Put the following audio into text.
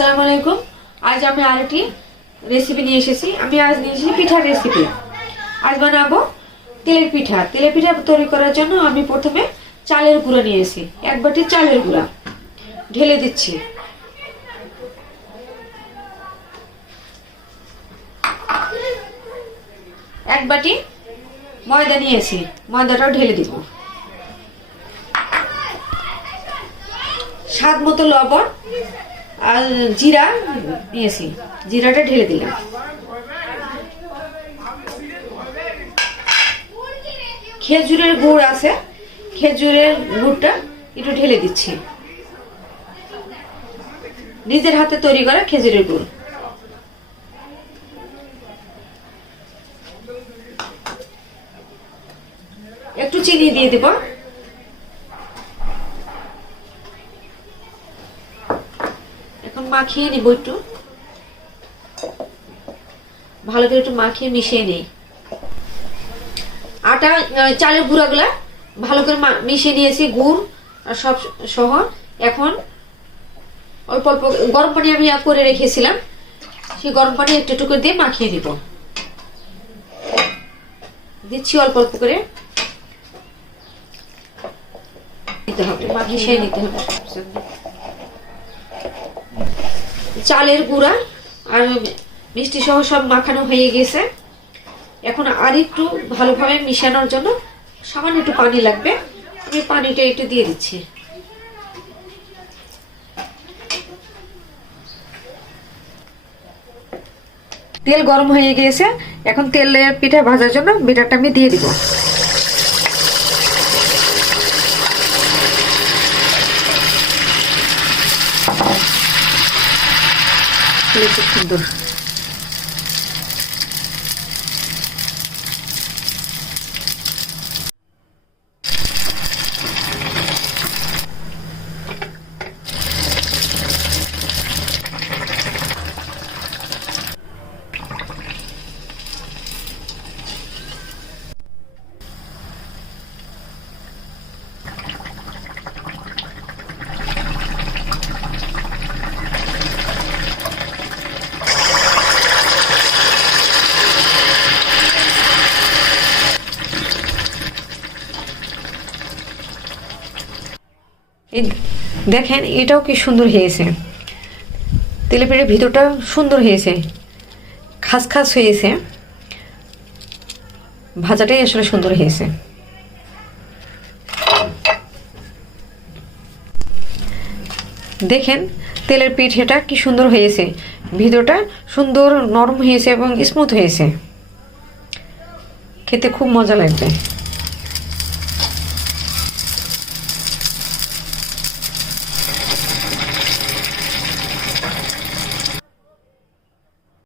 আসসালামু আলাইকুম। আজ আমি আরেকটি রেসিপি নিয়ে এসেছি। আমি আজ নিয়ে এসেছি পিঠার রেসিপি আজ বানাবো তেলের পিঠা। তেলের পিঠা তৈরি করার জন্য আমি প্রথমে চালের গুঁড়ো নিয়েছি এক বাটি চালের গুঁড়া। ঢেলে দিচ্ছি। এক বাটি ময়দা নিয়েছি ময়দাটাও ঢেলে দিব। স্বাদ মতো লবণ আর জিরা নিয়েছি জিরাটা ঢেলে দিলাম। খেজুরের গুড় আছে, খেজুরের গুড়টা একটু ঢেলে দিচ্ছি। নিজের হাতে তৈরি করা খেজুরের গুড়। একটু চিনি দিয়ে দেব। মাখিয়ে নিব একটু। ভালো করে একটু মাখিয়ে মিশিয়ে নেই। আটা চালের গুঁড়াগুলা ভালো করে মিশিয়ে নিয়েছি, গুড় আর সব সহ। এখন অল্প অল্প গরম পানি আমি করে রেখেছিলাম। সেই গরম পানি একটু একটু করে দিয়ে মাখিয়ে নিব। দিচ্ছি অল্প অল্প করে। নিতে হবে, মাখিয়ে নিতে হবে। চালের গুঁড়া আর মিষ্টি সহ সব মাখানো হয়ে গেছে। এখন আর একটু ভালোভাবে মিশানোর জন্য সামান্য একটু পানি লাগবে। আমি পানিটা একটু দিয়ে দিচ্ছি। তেল গরম হয়ে গিয়েছে এখন তেলের পিঠা ভাজার জন্য বিটারটা আমি দিয়ে দিব। খুব সুন্দর দেখেন, এটাও কি সুন্দর হয়েছে। তেলেপিঠের ভিতরটা সুন্দর হয়েছে। খাস খাস হয়েছে। ভাজাটাই আসলে সুন্দর হয়েছে। দেখেন, তেলের পিঠেটা কি সুন্দর হয়েছে। ভিতরটা সুন্দর নরম হয়েছে এবং স্মুথ হয়েছে। খেতে খুব মজা লাগবে।